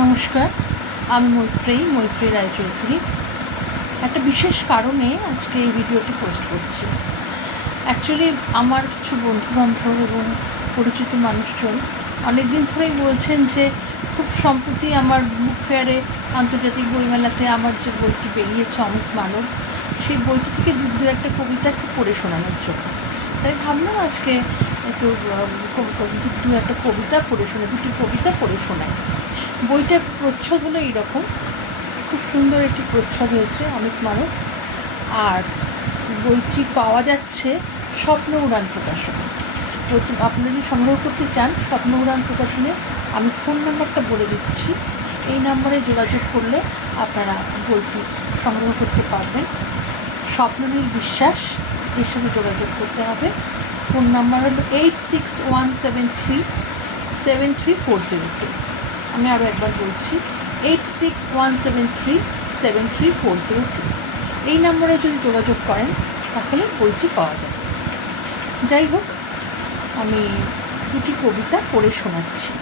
নমস্কার, আমি মৈত্রেয়ী রায়চৌধুরী। একটা বিশেষ কারণে আজকে এই ভিডিওটি পোস্ট করছি। অ্যাকচুয়ালি আমার কিছু বন্ধুবান্ধব এবং পরিচিত মানুষজন অনেক দিন ধরেই বলছেন যে খুব সম্প্রতি আমার বুক ফেয়ারে আন্তর্জাতিক বইমেলাতে আমার যে বইটি বেরিয়েছে অমিত মানব, সেই বইটি থেকে দু একটা কবিতা একটু পড়ে শোনানোর জন্য। তাই ভাবলাম আজকে একটু দু একটা কবিতা পড়ে শোনাই, দুটি কবিতা পড়ে শোনাই। বইটার প্রচ্ছদ হলো এইরকম, খুব সুন্দর একটি প্রচ্ছদ হয়েছে অমিত মানব। আর বইটি পাওয়া যাচ্ছে স্বপ্ন উড়ান প্রকাশনে। বইটি আপনারা যদি সংগ্রহ করতে চান, স্বপ্ন উড়ান প্রকাশনে আমি ফোন নাম্বারটা বলে দিচ্ছি। এই নাম্বারে যোগাযোগ করলে আপনারা বইটি সংগ্রহ করতে পারবেন। স্বপ্ননীল বিশ্বাস এর সাথে যোগাযোগ করতে হবে। ফোন নাম্বার হলো 8617373402। আমি আরও একবার বলছি, 8617373402। এই নম্বরে যদি যোগাযোগ করেন তাহলে বইটি পাওয়া যাবে। যাই হোক, আমি দুটি কবিতা পড়ে শোনাচ্ছি।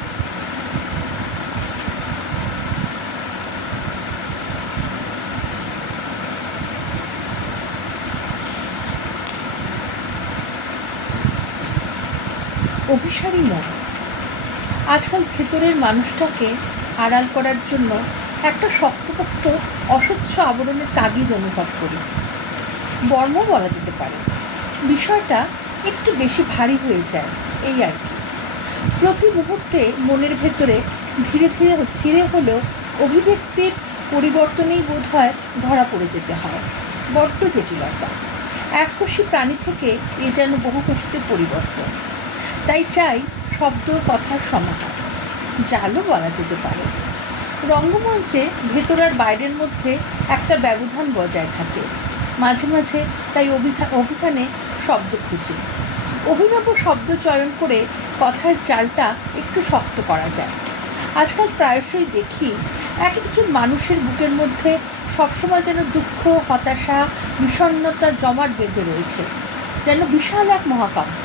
অভিসারী মন। আজকাল ভেতরের মানুষটাকে আড়াল করার জন্য একটা শক্তপোক্ত অস্বচ্ছ আবরণের তাগিদ অনুভব করি, বর্ম বলা যেতে পারে। বিষয়টা একটু বেশি ভারী হয়ে যায়, এই আর কি। প্রতি মুহূর্তে মনের ভেতরে ধীরে ধীরে হলেও অভিব্যক্তির পরিবর্তনেই বোধ হয় ধরা পড়ে যেতে হয়। বড্ড জটিলতা। এককোষী প্রাণী থেকে এ যেন বহুকোষীতে পরিবর্তন। তাই চাই শব্দ কথার সমাহার, জালও বলা যেতে পারে। রঙ্গমঞ্চে ভেতর আর বাইরের মধ্যে একটা ব্যবধান বজায় থাকে। মাঝে মাঝে তাই অভিধানে শব্দ খুঁজে, অভিনব শব্দ চয়ন করে কথার জালটা একটু শক্ত করা যায়। আজকাল প্রায়শই দেখি এক একজন মানুষের বুকের মধ্যে সবসময় যেন দুঃখ, হতাশা, বিষণ্ণতা জমাট বেঁধে রয়েছে, যেন বিশাল এক মহাকাব্য,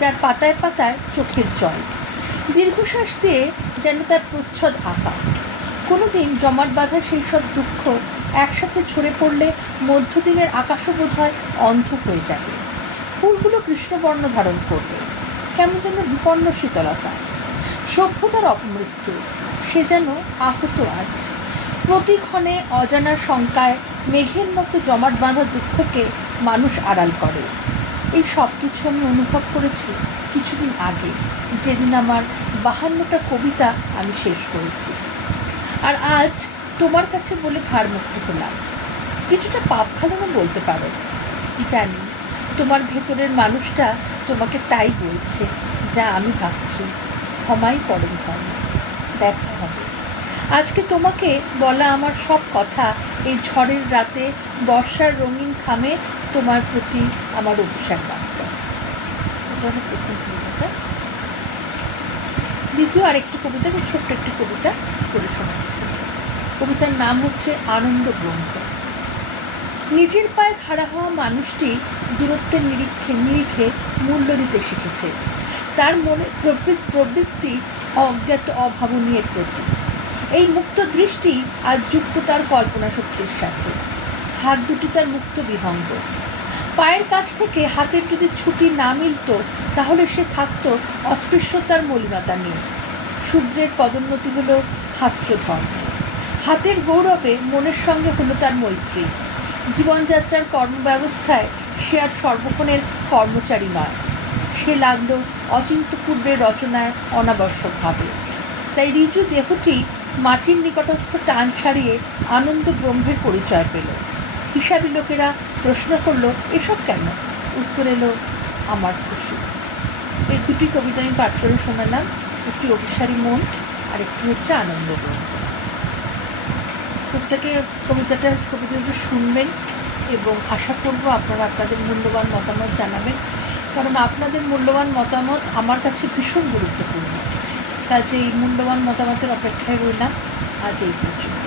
যার পাতায় পাতায় চোখের জল। দীর্ঘশ্বাস দিয়ে যেন তার প্রচ্ছদ আঁকা। কোনো দিন জমাট বাঁধা সেই সব দুঃখ একসাথে ঝরে পড়লে মধ্যদিনের আকাশও বোধ হয় অন্ধ হয়ে যাবে। ফুলগুলো কৃষ্ণবর্ণ ধারণ করবে, কেমন যেন বিপন্ন শীতলতা। সভ্যতার অপমৃত্যু, সে যেন আহত আজ। প্রতিক্ষণে অজানা শঙ্কায় মেঘের মতো জমাট বাঁধা দুঃখকে মানুষ আড়াল করে। এই সব কিছু আমি অনুভব করেছি কিছুদিন আগে, যেদিন আমার 52টা কবিতা আমি শেষ করেছি। আর আজ তোমার কাছে বলে ভারমুক্ত হলাম। কিছুটা পাপ খালানো বলতে পারো। জানি তোমার ভেতরের মানুষটা তোমাকে তাই বলছে যা আমি ভাবছি। ক্ষমাই পরম ধর্ম। দেখা হবে। আজকে তোমাকে বলা আমার সব কথা এই ঝড়ের রাতে, বর্ষার রঙিন খামে তোমার প্রতি আমার অভিশাপ বার্তা। এটা হলো প্রথম কবিতাটা। দ্বিতীয় আরেকটি কবিতা, ছোট্ট একটি কবিতা পড়ে শোনাচ্ছি। কবিতার নাম হচ্ছে আনন্দ ব্রহ্ম। নিজের পায়ে খাড়া হওয়া মানুষটি দূরত্বের নিরিখে মূল্য দিতে শিখেছে। তার মনে প্রবৃত্তি অজ্ঞাত অভাবনীয়ের প্রতি। এই মুক্ত দৃষ্টি আজ যুক্ত তার কল্পনা শক্তির সাথে। হাত দুটি তার মুক্ত বিহঙ্গ। পায়ের কাছ থেকে হাতের যদি ছুটি না মিলত, তাহলে সে থাকত অস্পৃশ্যতার মলিনতা নিয়ে। শূদ্রের পদোন্নতি হলো ক্ষাত্রধর্ম। হাতের গৌরবে মনের সঙ্গে হলো তার মৈত্রী। জীবনযাত্রার কর্মব্যবস্থায় সে আর সর্বক্ষণের কর্মচারী নয়। সে লাগলো অচিন্ত পূর্বের রচনায় অনাবশ্যকভাবে। তাই ঋজু দেহটি মাটির নিকটস্থ টান ছাড়িয়ে আনন্দ ব্রহ্মের পরিচয় পেল। হিসাবী লোকেরা প্রশ্ন করল, এসব কেন? উত্তর এলো, আমার খুশি। এই দুটি কবিতা আমি পাঠ করে শোনালাম। একটি অভিসারী মন, আর একটি হচ্ছে আনন্দ ব্রহ্ম। প্রত্যেকে কবিতাটা শুনবেন এবং আশা করব আপনারা আপনাদের মূল্যবান মতামত জানাবেন, কারণ আপনাদের মূল্যবান মতামত আমার কাছে ভীষণ গুরুত্বপূর্ণ। কাজে এই মূল্যবান মতামতের অপেক্ষায় রইলাম। আজ এই পর্যন্ত।